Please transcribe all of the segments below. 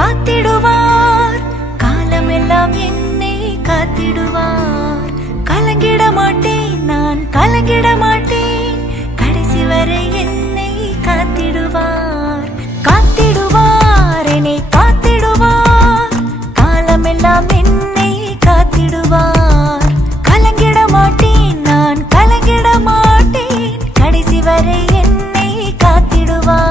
காத்திடுவார், காலமெல்லாம் என்னை காத்திடுவார். கலங்கிட மாட்டேன், நான் கலங்கிட மாட்டேன், கடைசி வரை என்னை காத்திடுவார். காத்திடுவார், என்னை காத்திடுவார், காலமெல்லாம் என்னை காத்திடுவார். கலங்கிட மாட்டேன், நான் கலங்கிட மாட்டேன், கடைசி வரை என்னை காத்திடுவார்.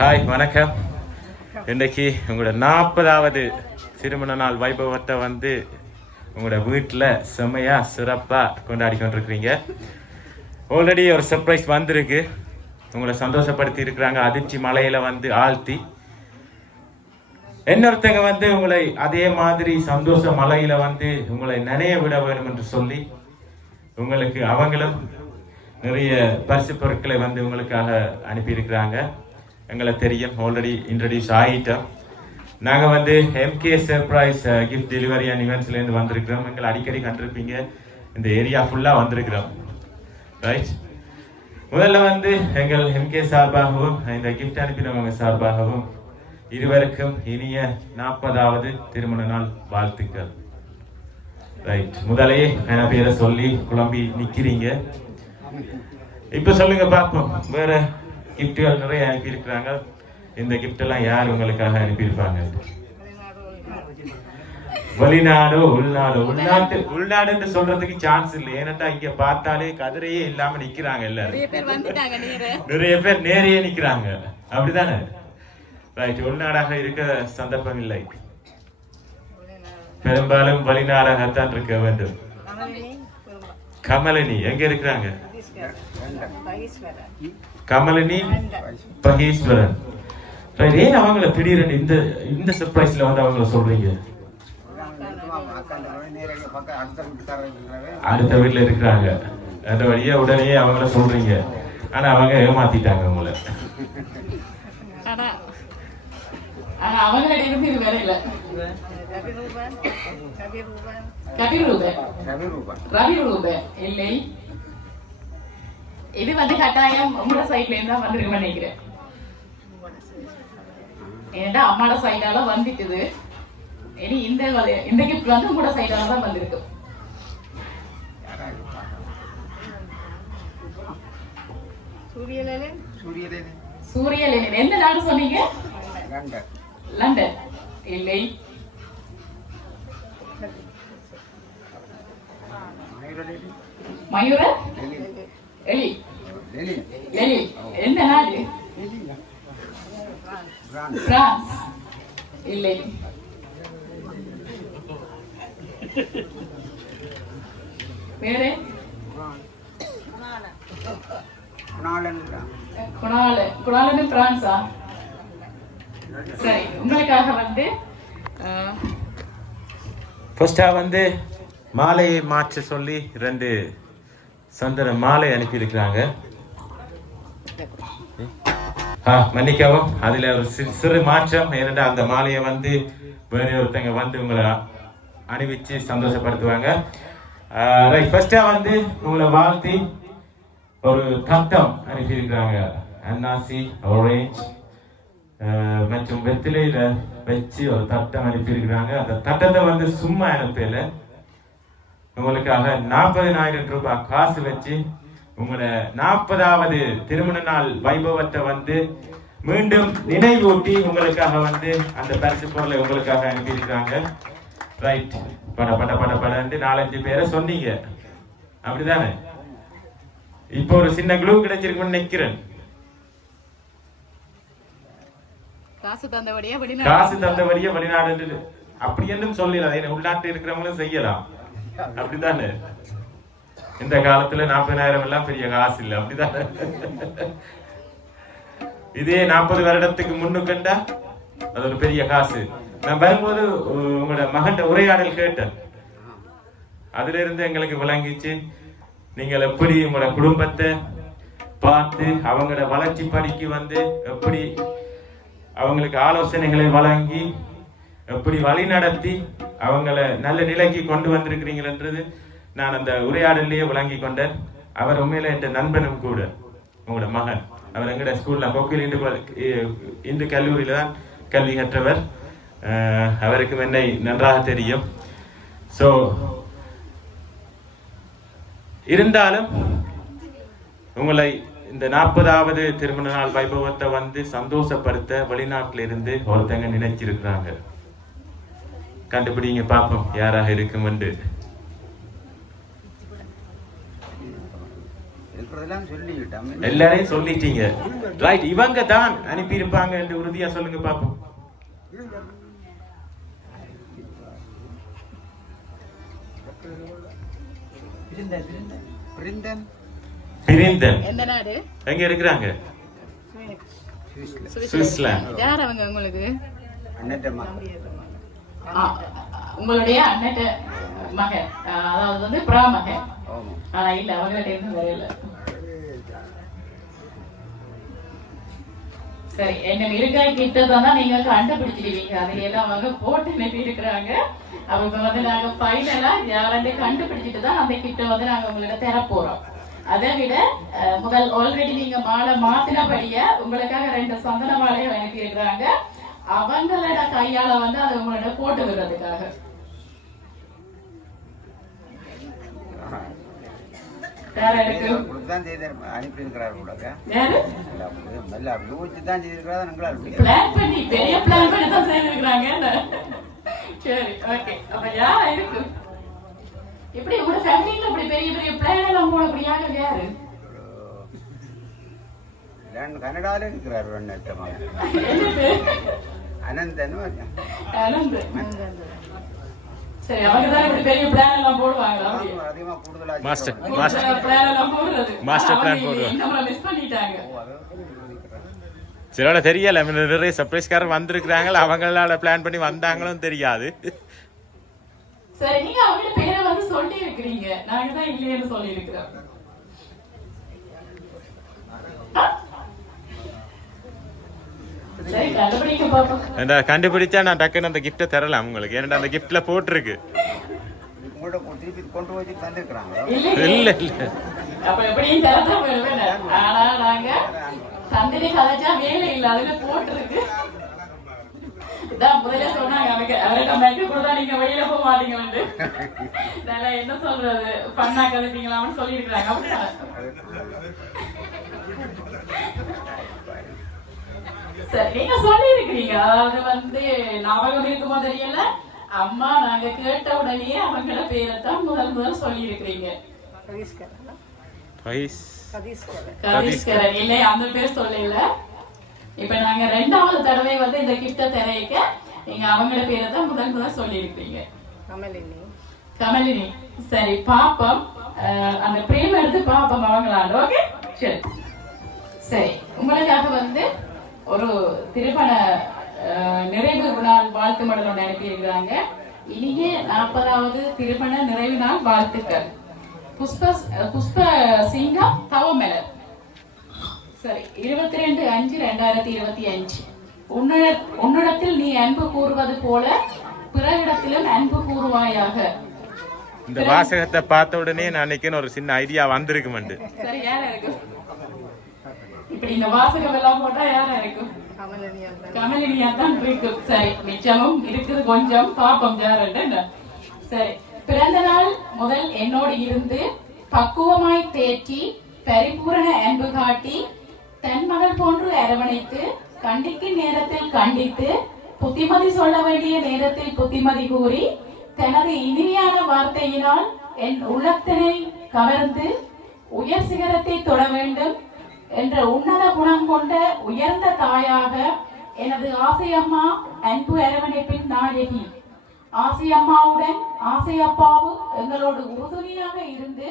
ஹாய், வணக்கம். இன்றைக்கு உங்களோட 40வது திருமண நாள் வைபவத்தை வந்து உங்களோட வீட்டில் செம்மையாக சிறப்பாக கொண்டாடி கொண்டிருக்கிறீங்க. ஆல்ரெடி ஒரு சர்ப்ரைஸ் வந்திருக்கு, உங்களை சந்தோஷப்படுத்தி இருக்கிறாங்க. அதிர்ச்சி மலையில் வந்து ஆழ்த்தி இன்னொருத்தங்க வந்து உங்களை அதே மாதிரி சந்தோஷ மலையில் வந்து உங்களை நினைய விட வேண்டும் என்று சொல்லி உங்களுக்கு அவங்களும் நிறைய பரிசு பொருட்களை வந்து உங்களுக்காக அனுப்பியிருக்கிறாங்க. எங்களை தெரியும், ஆல்ரெடி இன்ட்ரடியூஸ் ஆகிட்டோம். நாங்கள் வந்து MK surprise gift delivery and இவெண்ட்ஸ்லேருந்து வந்திருக்கிறோம். எங்களை அடிக்கடி கண்டிருப்பீங்க, இந்த ஏரியா ஃபுல்லாக வந்திருக்கிறோம். ரைட், முதல்ல வந்து எங்கள் எம்கே சார்பாகவும் இந்த கிஃப்ட் அனுப்பினவங்க சார்பாகவும் இருவருக்கும் இனிய 40வது திருமண நாள் வாழ்த்துக்கள். ரைட், முதலே என் பேரை சொல்லி குழம்பி நிற்கிறீங்க. இப்போ சொல்லுங்க பார்ப்போம், வேற கிஃப்ட்டுகள் நிறைய அனுப்பியிருக்கிறாங்க. இந்த கிஃப்ட் எல்லாம் யார் உங்களுக்காக அனுப்பியிருப்பாங்க? வெளிநாடு, உள்நாடு. உள்நாடுன்னு சொல்றதுக்கு சான்ஸ் இல்லை, ஏன்னா இங்க பார்த்தாலே கதிரையே இல்லாம நிக்கிறாங்க எல்லாரும். நிறைய பேர் நேரையே நிக்கிறாங்க, அப்படிதானே? ரைட், உள்நாடாக இருக்க சந்தர்ப்பம் இல்லை, பெரும்பாலும் வெளிநாடாகத்தான் இருக்க வேண்டும். கமலினி எங்க இருக்கிறாங்க? கமலினி பகீஸ்வரன். ஏன் அவங்கள திடீர்னு இந்த சர்ப்ரைஸ்ல வந்து அவங்கள சொல்றீங்க? அடுத்த வீட்டுல இருக்கிறாங்க, அந்த வழியா உடனே அவங்கள சொல்றீங்க. ஆனா அவங்க ஏமாத்திட்டாங்க உங்களை. இது வந்து கட்டாயம் உங்களோட சைட்ல இருந்தா வந்துருக்கு நினைக்கிறேன். ஏன்னா அம்மாவோட சைடால வந்துட்டுது. இனி இந்த கிஃப்ட் வந்து உங்களோட சைடால தான் வந்திருக்கு. சூரியலேனன் எந்த நாடு சொன்னீங்க? லண்டன். இல்லை, மயூர எலி. எந்த நாடு? பிரான்ஸ் இல்லை. வேறு குணாலன்னு பிரான்ஸா? சரி, உங்களுக்காக வந்து ஃபர்ஸ்டா வந்து மாலையை மாற்ற சொல்லி 2 சந்தன மாலை அனுப்பியிருக்கிறாங்க. மன்னிக்கவும், அதுல ஒரு சிறு மாற்றம். ஏனென்றா அந்த மாலையை வந்து வேற ஒருத்தங்க வந்து உங்களை அணிவிச்சு சந்தோஷப்படுத்துவாங்க. ஃபர்ஸ்டா வந்து உங்களை வாழ்த்தி ஒரு தட்டம் அனுப்பியிருக்கிறாங்க. அன்னாசி, ஆரஞ்சு மற்றும் வெத்திலையில வச்சு ஒரு தட்டம் அனுப்பியிருக்கிறாங்க. அந்த தட்டத்தை வந்து சும்மா அனுப்பல, உங்களுக்காக 40,000 ரூபாய் காசு வச்சு உங்களோட 40வது திருமண நாள் வைபவத்தை வந்து மீண்டும் நினைவூட்டி உங்களுக்காக வந்து அந்த பரிசு பொருளை உங்களுக்காக அனுப்பியிருக்கிறாங்க. ரைட், பட 4-5 பேரை சொன்னீங்க, அப்படிதானே? இப்போ ஒரு சின்ன க்ளூ கிடைச்சிருக்குன்னு நினைக்கிறேன். காசு தந்தபடியே வெளிநாடு அப்படி என்றும் சொல்லலாம். உள்நாட்டு இருக்கிறவங்களும் செய்யலாம், அப்படித்தானே? இந்த காலத்துல 40,000 எல்லாம் பெரிய காசு இல்லை, அப்படிதானே? இதே 40 வருடத்துக்கு முன்னுக்கண்டா அது ஒரு பெரிய காசு. நான் வரும்போது உங்களோட மகன் உரையாடல் கேட்டேன். அதுல இருந்து எங்களுக்கு விளங்கிச்சு நீங்கள் எப்படி உங்களோட குடும்பத்தை பார்த்து அவங்களோட வளர்ச்சி படிக்கு வந்து எப்படி அவங்களுக்கு ஆலோசனைகளை வழங்கி எப்படி வழி நடத்தி அவங்கள நல்ல நிலைக்கு கொண்டு வந்திருக்கிறீங்கன்றது நான் அந்த உரையாடலையே விளங்கி கொண்டேன். அவர் உண்மையில என் நண்பனும் கூட. உங்களோட மகன் அவர் எங்கட ஸ்கூல்ல கொக்கில் இந்து கல்லூரியில தான் கல்வி கற்றவர். அவருக்கும் என்னை நன்றாக தெரியும். ஸோ இருந்தாலும் உங்களை இந்த 40வது திருமண நாள் வைபவத்தை வந்து சந்தோஷப்படுத்த வெளிநாட்டில இருந்து ஒருத்தங்க நினைச்சிருக்கிறாங்க. கண்டுபிடிங்க பாப்போம் யாராக இருக்கும் என்று. எல்லாரையும் சொல்லிட்டீங்க, ரைட்? இவங்க தான் அனுப்பி இருப்பாங்க என்று உறுதியா சொல்லுங்க பாப்போம். எங்க இருக்கிறாங்க? சுவிட்சர்லாந்து. யார் அவங்க? உங்களுக்கு உங்களுடைய அண்ணட்ட மகன், அதாவது வந்து பிரா மகன். ஆனா இல்ல, அவங்கள்ட்ட இருந்து வரையில. சரி, என்ன இருக்காய் கிட்டதான் நீங்க கண்டுபிடிச்சிடுவீங்க. அதுல எல்லாம் அவங்க போட்டு அனுப்பி இருக்கிறாங்க. அவங்க வந்து நாங்க ஃபைனலா யாராண்ட கண்டுபிடிச்சிட்டு தான் அந்த கிட்ட வந்து நாங்க உங்கள்ட்ட தர போறோம். அதை விட முதல் ஆல்ரெடி நீங்க மாலை மாத்தினபடியா உங்களுக்காக 2 சந்தன மாலையை அனுப்பி இருக்கிறாங்க. அவங்களோட கையால வந்து அதை உங்களோட போட்டு விடுறதுக்காக. சரி, ஓகே. அப்ப யாரா இருக்கு இப்படி உங்க ஃபேமிலில இப்படி பெரிய பெரிய பிளான் எல்லாம் போடக்கூடியாங்க யாரு? கனடால இருக்கிறார் அனந்த். சரி, அவங்க தான் இப்படி பெரிய பிளான் எல்லாம் போடுவாங்களா? அதிகமா கூடுதலா பிளான் எல்லாம் போடுறது மாஸ்டர் பிளான் போடுவாங்க. நம்மள மிஸ் பண்ணிட்டாங்க. சிலோட தெரியல, நிறைய சர்ப்ரைஸ்காரர் வந்திருக்கிறாங்க. அவங்களால பிளான் பண்ணி வந்தாங்களும் தெரியாது. சரி, நீங்க அவங்க பேரை வந்து சொல்லி இருக்கிறீங்க, நாங்க தான் இல்லைன்னு சொல்லி இருக்கிறோம். சரி, கண்டுபிடிக்க பாப்போம். கண்டுபிடிச்சா நான் டக்குன்னு அந்த கிஃப்ட தரலாம் உங்களுக்கு. ஏன்னா அந்த கிஃப்ட்ல போட்டிருக்கு. கொண்டு போய் தந்துக்கிறாங்க. இல்ல இல்ல, அப்ப எப்படியும் தரதான் போயிருவேன். ஆனா நாங்க தந்திரி கதைச்சா வேலை இல்ல, அதுல போட்டிருக்கு. முதல்ல சொன்னாங்க அவர்கிட்ட மெட்டு கூட நீங்க வெளியில போக மாட்டீங்க. நல்லா என்ன சொல்றது, பண்ணா கதைப்பீங்களான்னு சொல்லி இருக்கிறாங்க. சரி, நீங்க சொல்லி இருக்கிறீங்க, அதாவது வந்து ஞாபகம் இருக்குமோ தெரியல, அம்மா நாங்க கேட்ட உடனே அவங்கள பேரைத்தான் முதல் சொல்லி இருக்கிறீங்க. கதீஸ்கரன் இல்லை, அந்த பேர் சொல்லல. இப்ப நாங்க 2வது தடவை வந்து இந்த கிஃப்ட தரைக்க நீங்க அவங்கள பேரை தான் முதல் சொல்லி இருக்கீங்க. கமலினி. சரி பாப்பம், அந்த பிரேம எடுத்து பாப்பம் அவங்களால. ஓகே சரி சரி. உங்களுக்காக வந்து ஒரு திருமண நிறைவு நாள் வாழ்த்து மடல் ஒன்று அனுப்பி இருக்கிறாங்க. இனிய 40வது திருமண நிறைவு நாள் வாழ்த்துக்கள். புஷ்ப சிங்கம் தவமலர். சரி 22/5/2025. உன்னிடத்தில் நீ அன்பு கூறுவது போல பிறரிடத்திலும் அன்பு கூறுவாயாக. இந்த வாசகத்தை பார்த்த உடனே நான் நினைக்கிறேன் ஒரு சின்ன ஐடியா வந்திருக்குமெண்டு. சரி யாரா இருக்கும் இப்படி இந்த வாசகம் எல்லாம் போட்டா யாரா இருக்கும்? கமலினியா தான் இருக்கும். சரி மிச்சமும் இருக்குது கொஞ்சம் பாப்பம் யாருன்னு. சரி பிறந்த நாள் முதல் என்னோடு இருந்து பக்குவமாய் தேற்றி பரிபூரண அன்பு காட்டி தன் மகள் போன்று அரவணைத்து கண்டிக்கும் நேரத்தில் கண்டித்து புத்திமதி சொல்ல வேண்டிய நேரத்தில் புத்திமதி கூறி தனது இனிமையான வார்த்தையினால் என் உள்ளத்தினை கவர்ந்து உயர் சிகரத்தை தொட வேண்டும் என்ற உன்னத குணம் கொண்ட உயர்ந்த தாயாக எனது ஆசையம்மா அன்பு அரவணைப்பின் நாயகி ஆசையம்மாவுடன் ஆசையப்பாவும் எங்களோடு உறுதுணையாக இருந்து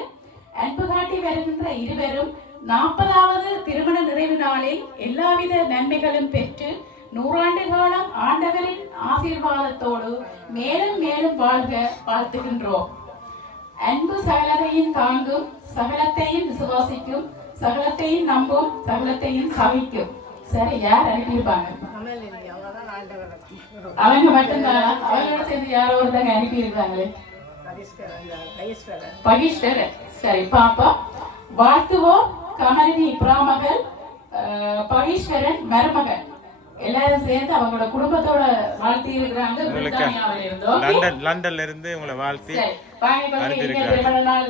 அன்பு காட்டி வருகின்ற இருவரும் 40வது திருமண நிறைவு நாளில் எல்லாவித நன்மைகளும் பெற்று 100 ஆண்டு காலம் ஆண்டவரின் ஆசீர்வாதத்தோடு மேலும் மேலும் வாழ்க வாழ்த்துகின்றோம். அன்பு சகலத்தையும் தாங்கும், சகலத்தையும் விசுவாசிக்கும், சகலத்தையும் நம்பும், சகலத்தையும் சமைக்கும். சரி யார் அனுப்பியிருப்பாங்க? அவங்க மட்டும்தான். அவங்களோட சேர்ந்து யாரோ ஒருத்தங்க அனுப்பி இருக்காங்களே. பகீஸ்வரன். சரி பாப்பா வாழ்த்துவோம். கமலினி பிராமகன், பகீஸ்வரன் மருமகன் எல்லாரும் சேர்ந்து அவங்களோட குடும்பத்தோட வாழ்த்தி இருக்கிறாங்க. லண்டன்ல இருந்து உங்களை வாழ்த்தி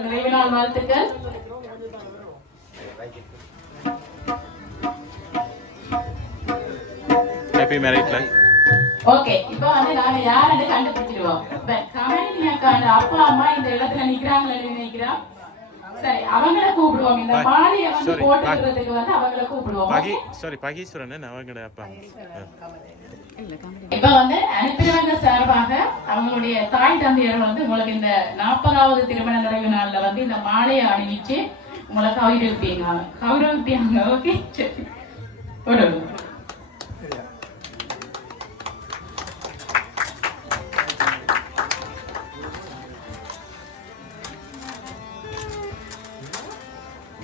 நிறைவு நாள் வாழ்த்துக்கள். Happy marriage life. ஓகே இப்போ வந்து நாங்க யாருன்னு கண்டுபிடிச்சிடுவோம். கமலினி அக்காண்ட அப்பா அம்மா இந்த இடத்துல நிக்கிறாங்கன்னு நினைக்கிறோம். சரி அவங்கள கூப்பிடுவோம். இந்த மாலையை வந்து போட்டுக்கிறதுக்கு வந்து அவங்கள கூப்பிடுவோம். பகீஸ்வரன் அவங்களோட அப்பா. இப்ப வந்து அனுப்பினவங்க சார்பாக அவங்களுடைய தாய் தந்தையர் வந்து உங்களுக்கு இந்த 40வது திருமண நிறைவு நாள்ல வந்து இந்த மாலையை அணிவிச்சு உங்களை கௌரவிப்பாங்க. ஓகே சரி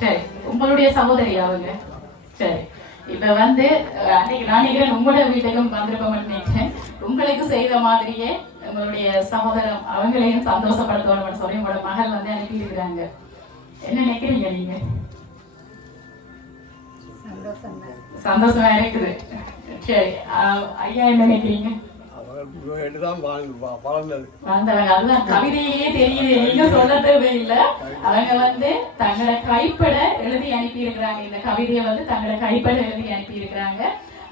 சரி. உங்களுடைய சகோதரி அவங்க. சரி இப்ப வந்து அன்னைக்கு நான் உங்களோட வீட்டுக்கும் வந்திருப்போம் நினைக்கிறேன். உங்களுக்கு செய்த மாதிரியே உங்களுடைய சகோதரம் அவங்களையும் சந்தோஷப்படுத்தணும்னு சொல்லி உங்களோட மகள் வந்து அனுப்பி இருக்கிறாங்க. என்ன நினைக்கிறீங்க நீங்க? சந்தோஷமா இருக்குது. சரி ஐயா என்ன நினைக்கிறீங்க? அதுதான் கவிதையிலேயே தெரியுது. நீங்க சொல்ல தேவையில்லை. அவங்க வந்து தங்களை கைப்பட எழுதி அனுப்பி இருக்கிறாங்க. இந்த கவிதையை வந்து தங்களை கைப்பட எழுதி அனுப்பி இருக்கிறாங்க.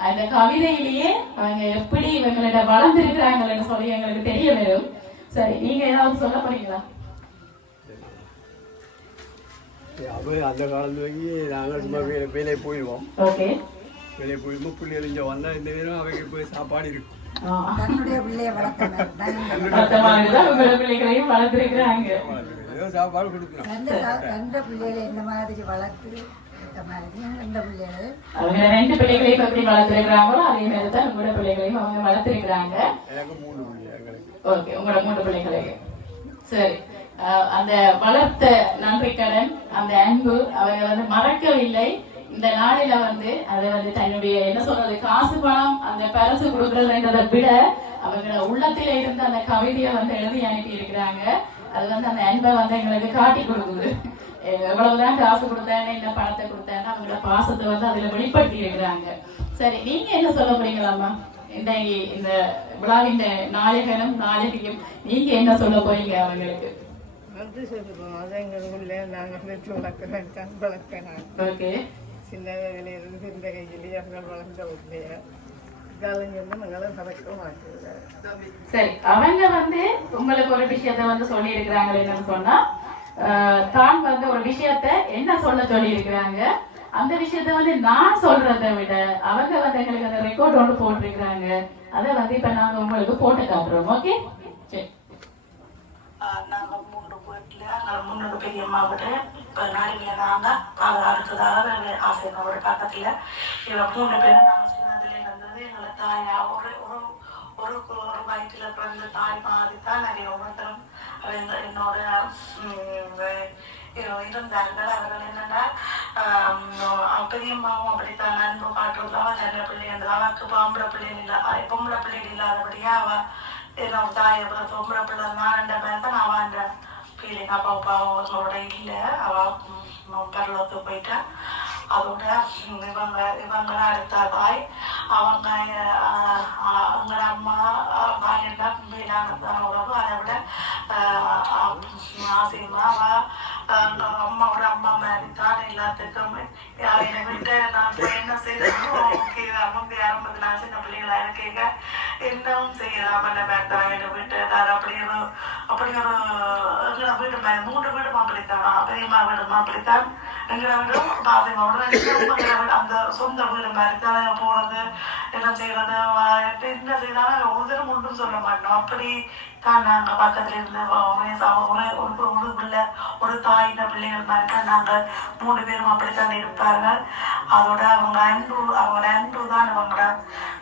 அந்த கவிதையிலேயே அவங்க எப்படி இவங்களோட வளர்ந்து இருக்கிறாங்கன்னு சொல்லி எங்களுக்கு தெரிய வரும். சரி நீங்க ஏதாவது சொல்ல போறீங்களா? அந்த காலத்துக்கு நாங்கள் சும்மா வேலையை போயிடுவோம். ஓகே வேலையை போயிடுவோம். பிள்ளைகள் இங்கே வந்தால் இந்த நேரம் அவங்க போய் சாப்பாடு இருக்கும். சாப்பாடு கொடுக்குறோம். இந்த மாதிரி வளர்த்து அவங்க 2 பிள்ளைகளையும் எப்படி வளர்த்திருக்கிறாங்களோ அதே மாதிரி தான் உங்களோட பிள்ளைகளையும் அவங்க வளர்த்திருக்கிறாங்க. எனக்கு 3 பிள்ளைகள். ஓகே உங்களோட 3 பிள்ளைகளையும். சரி அந்த வளர்த்த நன்றிக்கடன் அந்த அன்பு அவங்க வந்து மறக்கவில்லை. இந்த நாளில வந்து அதை வந்து தன்னுடைய என்ன சொல்றது காசு பணம் அந்த பரிசு கொடுக்கறதுன்றதை விட அவங்க உள்ளத்தில இருந்து அந்த கவிதையை வந்து எழுதி அனுப்பி இருக்கிறாங்க. அது வந்து அந்த அன்பை வந்து எங்களுக்கு காட்டி கொடுக்குது. எவ்வளவுதான் காசு கொடுத்தேன்னு என்ன பணத்தை கொடுத்தேன்னு அவங்களோட பாசத்தை வந்து அதுல வெளிப்படுத்தி இருக்கிறாங்க. சரி நீங்க என்ன சொல்ல போறீங்களாமா? இந்த விழாவின் நாயகனும் நாயகியும் நீங்க என்ன சொல்ல போறீங்க அவங்களுக்கு? ஓகே சின்ன வேலையிலிருந்து இந்த கையிலேயே அவங்க வளர்ந்த உண்மையை சரி அவங்க வந்து உங்களுக்கு ஒரு விஷயத்த வந்து சொல்லி இருக்கிறாங்க. என்னன்னு சொன்னா தான் வந்து ஒரு விஷயத்த என்ன சொல்ல சொல்லி இருக்கிறாங்க. அந்த விஷயத்த வந்து நான் சொல்றதை விட அவங்க வந்து எங்களுக்கு அந்த ரெக்கார்ட் ஒன்று போட்டிருக்கிறாங்க. அதை வந்து இப்ப நாங்க உங்களுக்கு போட்டு காட்டுறோம். ஓகே, சரி. நாங்க 3 வீட்டுல நாங்கள் 3 பெரியம்மா விட இப்போ நாடில நாங்க அடுத்ததாக ஆசைமா விட பக்கத்துல இவ 3 பேரும் நாங்க சின்னதுல இருந்தது எங்களை தாயா ஒரு ஒரு ஒரு வயிற்றுல பிறந்த தாய் மாதிரி தான் நிறைய ஒவ்வொருத்தரும் என்னோட இருந்தார்கள். அவர்கள் என்னன்னா பெரியம்மாவும் அப்படித்தான் அன்பு காட்டுறதுலாம் சின்ன பிள்ளைங்க அவருக்கு பொம்பளை பிள்ளைகள் இல்லாதபடியா அவ என்னோட தாயை பொம்பளை பிள்ளை நான்ன்ற மாதிரி தான் அவன் ஃபீலிங் அப்பா அவங்களோட இல்லை அவ பரலத்துக்கு போயிட்டா. அதோட இவங்க அடுத்த தாய் அவங்க அம்மா எல்லாம் மேலான உறவு. அதை விட ஆசைமா அம்மாவோட அம்மா மாதிரி தான் எல்லாத்துக்கும் என்னை விட்டு நான் போய் என்ன செய்யணும். ஓகே, அவங்க ஆரம்பத்தில் நான் சின்ன பிள்ளைகளா இருக்கீங்க என்னவும் செய்யலாம் என்ன மாதிரி தான் என்னை விட்டு நான் அப்படி ஒரு எங்களை வீடு 3 வீடு மாப்பிள்ளைத்தான். பெரியம்மா வீடு மாப்பிள்ளைத்தான். எங்களை வீடும் பாசைமாவோட அந்த சொந்த வீடு மாதிரி தான் போறது என்ன செய்யறது என்ன செய்யறாலும் ஒருத்தரும் ஒன்றும் சொல்ல மாட்டோம். அப்படி தான் நாங்கள் பக்கத்துல இருந்து ஒரு பிள்ளை ஒரு தாயின பிள்ளைகள் மாதிரி தான் நாங்கள் 3 பேரும் அப்படித்தான் இருப்பார்கள். அதோட அவங்களோட அன்பு தான்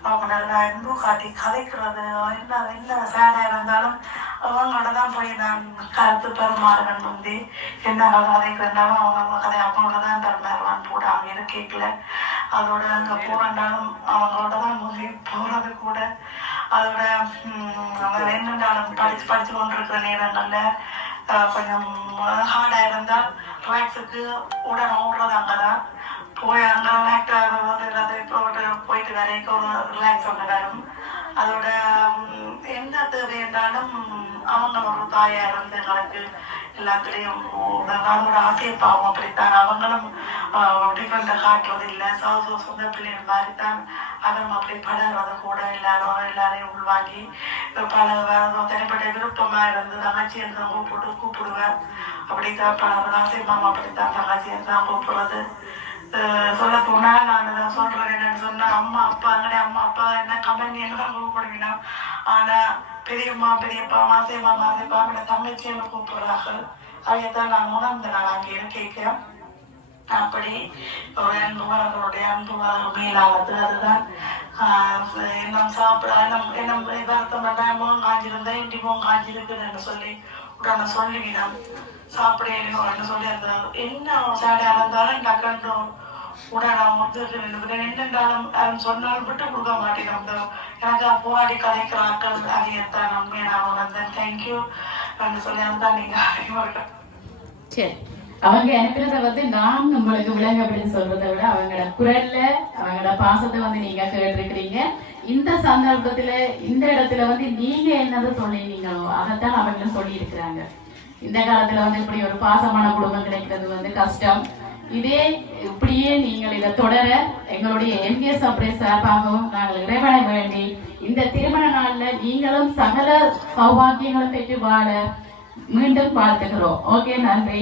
அவங்களோட அன்பு காட்டி கதைக்கிறது என்ன சேடா இருந்தாலும் அவங்களோட தான் போய் நான் கருத்து பெருமாறுகள் முந்தி என்ன கதைக்கிறதுனாலும் அவங்க கதை அவங்களோட தான் பெருமாறுவான் கூட அவங்க எதுவும் கேட்கல. அதோட அங்கே போறாண்டாலும் அவங்களோட தான் முந்தி போறது கூட. அதோட அவங்க என்னென்னாலும் படிச்சு கொண்டிருக்கிற நேரங்கள்ல கொஞ்சம் ஹார்டா இருந்தால் ரிலாக்ஸுக்கு உடனே ஓடுறது அங்கதான் போய் அங்கே ரிலாக்ட் ஆகிறது போயிட்டு வரைக்கும் ஒரு ரிலாக்ஸ் ஒன்று வரும். அதோட என்ன தேவை என்றாலும் அவங்க ஒரு தாயா இருந்து எங்களுக்கு எல்லாத்துலேயும் அதோட ஆசையப்பாவும் அப்படித்தான். அவங்களும் டிஃப்ரெண்ட்டை காட்டுறது இல்லை. சொந்த பிள்ளைகள் மாதிரி தான் அவரும் அப்படி பழகிறது கூட எல்லாரையும் உள்வாங்கி தனிப்பட்ட விருப்பமா இருந்து தங்கச்சி இருந்தால் கூப்பிடுவேன். அப்படித்தான் பழகிறது. ஆசையப்பாவும் அப்படித்தான் தங்கச்சி இருந்தால் கூப்பிடுறது. சொல்ல போனா நான் சொல்றேன் என்னன்னு சொன்னா அம்மா அப்பா என்ன கமெண்ட் எல்லாம் கூப்பிடுவீங்க. ஆனா பெரியம்மா பெரியப்பா மாசேம்மா அவங்கள தங்கச்சின்னு கூப்பிடுறார்கள். அதைத்தான் நான் உணர்ந்து நான் அங்கே கேட்கிறேன். அப்படி ஒரு அன்பு அவர்களுடைய அன்பு மேலானது. அதுதான் இன்னும் சாப்பிட இன்னும் வருத்தம் முகம் காஞ்சிருந்தேன் இண்டி முகம் காஞ்சிருக்குதுன்னு சொல்லி உடனே சொல்லிவிடும். சாப்பிட சொல்லி அந்த என்ன சேடையா இருந்தாலும் டக்குன்னு உடனே என்னென்றாலும் சொன்னாலும் விட்டு கொடுக்க மாட்டேன். எனக்கு போராடி கதைக்கிறார்கள். அதையத்தான் நம்பி நான் உணர்ந்தேன். தேங்க்யூ சொல்லி அதுதான் நீங்க சரி. அவங்க அனுப்பினதை வந்து நான் உங்களுக்கு விளங்க அப்படின்னு சொல்றதை விட அவங்களோட குரல்ல அவங்களோட பாசத்தை வந்து நீங்க கேட்டிருக்கிறீங்க. இந்த சந்தர்ப்பத்துல இந்த இடத்துல வந்து நீங்க என்னதை சொல்லினீங்களோ அதைத்தான் அவங்களும் சொல்லி இருக்கிறாங்க. இந்த காலத்துல வந்து இப்படி ஒரு பாசமான குடும்பம் கிடைக்கிறது வந்து கஷ்டம். இதே இப்படியே நீங்கள் இதை தொடர எங்களுடைய எம்ஜிஎஸ் சர்ப்ரைஸ் சார்பாகவும் நாங்கள் இறைவனை வேண்டி இந்த திருமண நாள்ல நீங்களும் சகல சௌபாகியங்களும் பெற்று வாழ மீண்டும் வாழ்த்துகிறோம். ஓகே, நன்றி.